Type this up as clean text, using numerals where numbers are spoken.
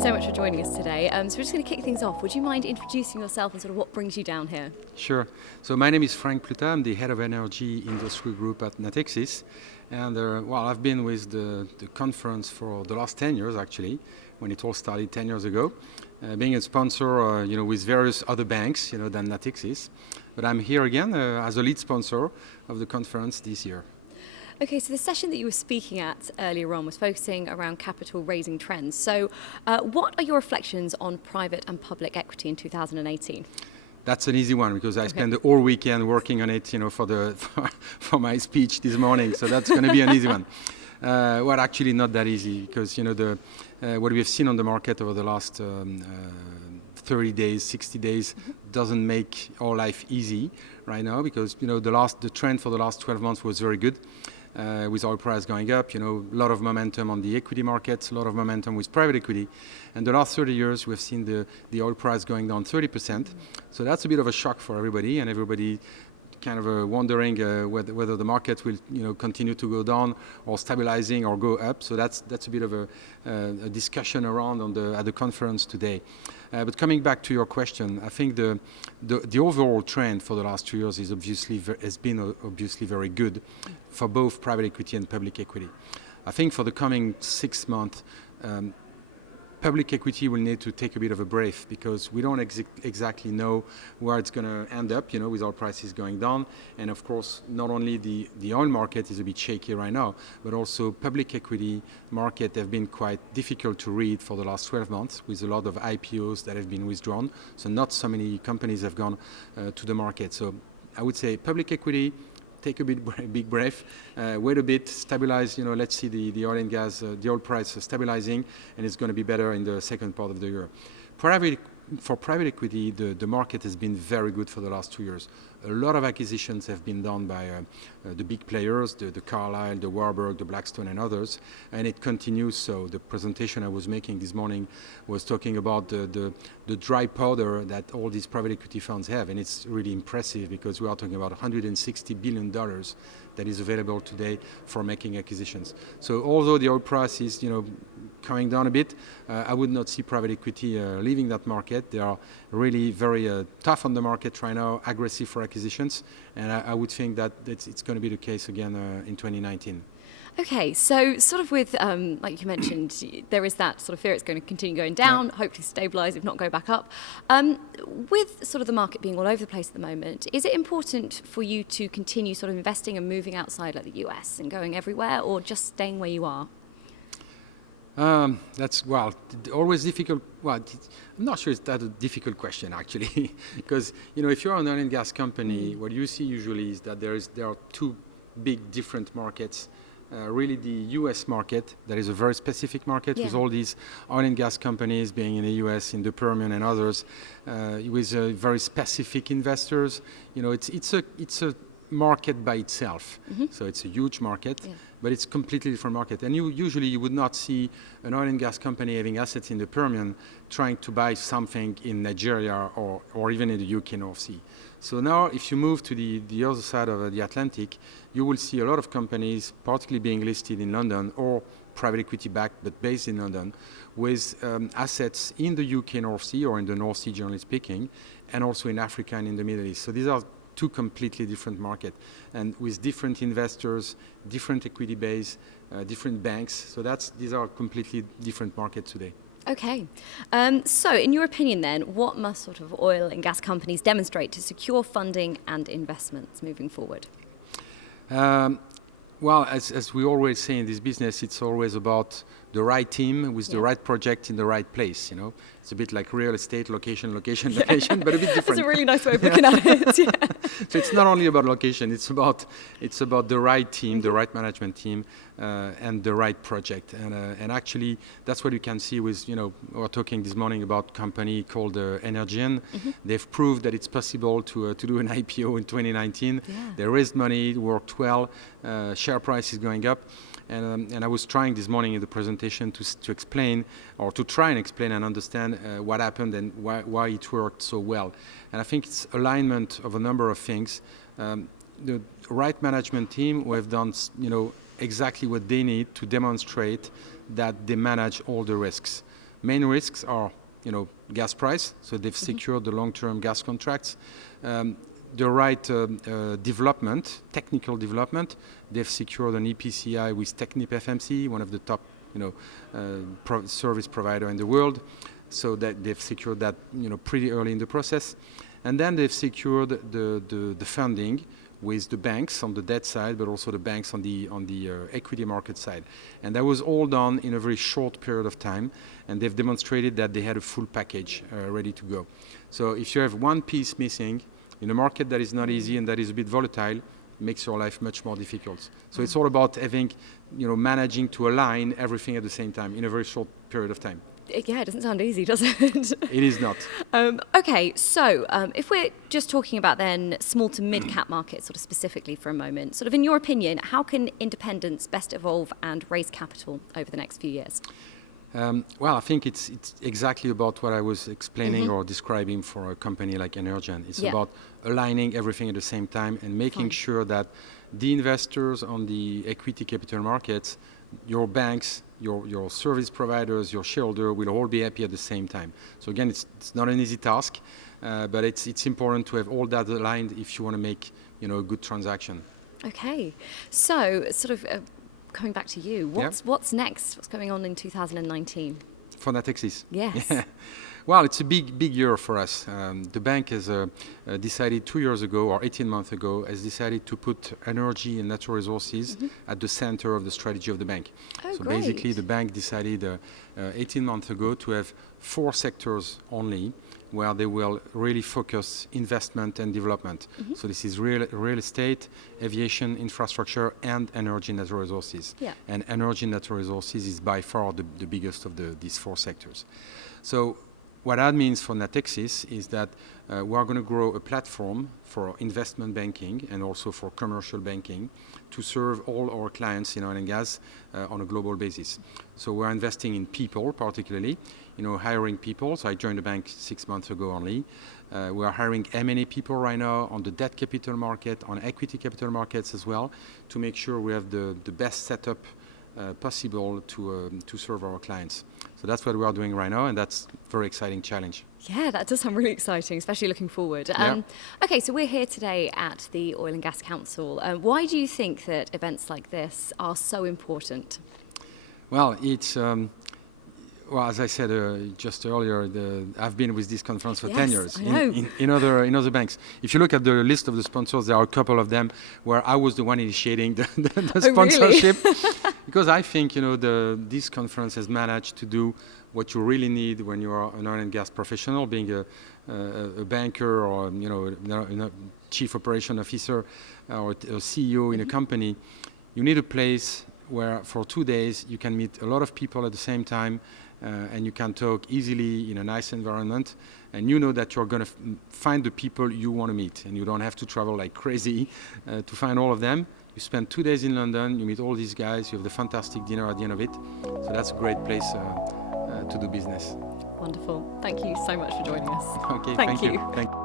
you so much for joining us today. So we're just going to kick things off. Would you mind introducing yourself and sort of what brings you down here? Sure. So my name is Frank Pluta. I'm the head of energy industry group at Natixis. And I've been with the conference for the last 10 years, actually, when it all started 10 years ago, being a sponsor, with various other banks, than Natixis. But I'm here again as a lead sponsor of the conference this year. Okay, so the session that you were speaking at earlier on was focusing around capital raising trends. So what are your reflections on private and public equity in 2018? That's an easy one because I spent the whole weekend working on it, for my speech this morning. So that's going to be an easy one. Actually not that easy because, what we have seen on the market over the last 30 days, 60 days doesn't make our life easy right now because, the trend for the last 12 months was very good. With oil price going up, a lot of momentum on the equity markets, a lot of momentum with private equity. And the last 30 years, we've seen the oil price going down 30%. So that's a bit of a shock for everybody, and everybody kind of wondering whether the market will continue to go down or stabilizing or go up. So that's a bit of a discussion around at the conference today. But coming back to your question, I think the overall trend for the last 2 years has been obviously very good for both private equity and public equity. I think for the coming 6 months, public equity will need to take a bit of a breath because we don't exactly know where it's going to end up, with oil prices going down. And of course, not only the oil market is a bit shaky right now, but also public equity market have been quite difficult to read for the last 12 months with a lot of IPOs that have been withdrawn. So not so many companies have gone to the market. So I would say public equity, take a big breath, wait a bit, stabilize, let's see the oil and gas, the oil price stabilizing, and it's going to be better in the second part of the year. For private equity, the market has been very good for the last 2 years. A lot of acquisitions have been done by the big players, the Carlyle, the Warburg, the Blackstone, and others, and it continues. So the presentation I was making this morning was talking about the dry powder that all these private equity funds have, and it's really impressive because we are talking about $160 billion that is available today for making acquisitions. So although the oil price is, coming down a bit, I would not see private equity leaving that market. They are really very tough on the market right now, aggressive for acquisitions, and I would think that it's going to be the case again in 2019. Okay, so sort of with, like you mentioned, there is that sort of fear it's going to continue going down, hopefully stabilise, if not go back up. With sort of the market being all over the place at the moment, is it important for you to continue sort of investing and moving outside like the US and going everywhere, or just staying where you are? That's always difficult. I'm not sure it's that a difficult question actually, because if you're an oil and gas company, what you see usually is that there are two big different markets. Really, the U.S. market, that is a very specific market with all these oil and gas companies being in the U.S., in the Permian and others, with very specific investors. It's a market by itself. So it's a huge market, but it's a completely different market. And usually you would not see an oil and gas company having assets in the Permian trying to buy something in Nigeria or even in the UK North Sea. So now if you move to the other side of the Atlantic, you will see a lot of companies, particularly being listed in London or private equity backed, but based in London, with assets in the UK North Sea or in the North Sea, generally speaking, and also in Africa and in the Middle East. So these are two completely different markets, and with different investors, different equity base, different banks. So these are completely different markets today. Okay. So in your opinion then, what must sort of oil and gas companies demonstrate to secure funding and investments moving forward? As we always say in this business, it's always about the right team with the right project in the right place. It's a bit like real estate, location, but a bit different. That's a really nice way of looking at it. So it's not only about location; it's about the right team, the right management team, and the right project. And actually, that's what you can see with we were talking this morning about a company called Energean. They've proved that it's possible to do an IPO in 2019. They raised money, it worked well. Share price is going up. And I was trying this morning in the presentation to explain, or to try and explain and understand what happened and why it worked so well. And I think it's alignment of a number of things. The right management team who have done, exactly what they need to demonstrate that they manage all the risks. Main risks are, gas price. So they've secured the long-term gas contracts. The right development, technical development. They've secured an EPCI with Technip FMC, one of the top, service provider in the world. So that they've secured that, pretty early in the process. And then they've secured the funding with the banks on the debt side, but also the banks on the equity market side. And that was all done in a very short period of time, and they've demonstrated that they had a full package ready to go. So if you have one piece missing in a market that is not easy and that is a bit volatile, it makes your life much more difficult. So it's all about having, managing to align everything at the same time in a very short period of time. Yeah, it doesn't sound easy, does it? It is not. Okay, so if we're just talking about then small to mid-cap markets sort of specifically for a moment, sort of in your opinion, how can independents best evolve and raise capital over the next few years? Well, I think it's exactly about what I was explaining or describing for a company like Energean. It's about aligning everything at the same time and making sure that the investors on the equity capital markets, your banks, your service providers, your shareholder will all be happy at the same time. So again, it's not an easy task, but it's important to have all that aligned if you want to make a good transaction. Okay, so sort of coming back to you, what's next? What's going on in 2019? For Natixis? Yes. Yeah. Well, it's a big year for us. The bank has decided 2 years ago or 18 months ago has decided to put energy and natural resources at the center of the strategy of the bank. Oh, so great. basically the bank decided 18 months ago to have 4 sectors only where they will really focus investment and development. So this is real estate, aviation, infrastructure, and energy and natural resources. Yeah. And energy and natural resources is by far the biggest of these 4 sectors. So what that means for Natixis is that we are going to grow a platform for investment banking and also for commercial banking to serve all our clients in oil and gas on a global basis. So we're investing in people particularly, hiring people. So I joined the bank 6 months ago only. We are hiring M&A people right now on the debt capital market, on equity capital markets as well, to make sure we have the best setup possible to serve our clients. So that's what we are doing right now, and that's a very exciting challenge. Yeah, that does sound really exciting, especially looking forward. Okay, so we're here today at the Oil and Gas Council. Why do you think that events like this are so important? Well, it's well, as I said just earlier, I've been with this conference for 10 years in other banks. If you look at the list of the sponsors, there are a couple of them where I was the one initiating the sponsorship. Really? Because I think this conference has managed to do what you really need when you are an oil and gas professional, being a banker or a chief operation officer or a CEO in a company. You need a place where for 2 days you can meet a lot of people at the same time. And you can talk easily in a nice environment, and you know that you're going to find the people you want to meet, and you don't have to travel like crazy to find all of them. You spend 2 days in London, you meet all these guys, you have the fantastic dinner at the end of it. So that's a great place to do business. Wonderful. Thank you so much for joining us. Okay, Thank you. Thank you.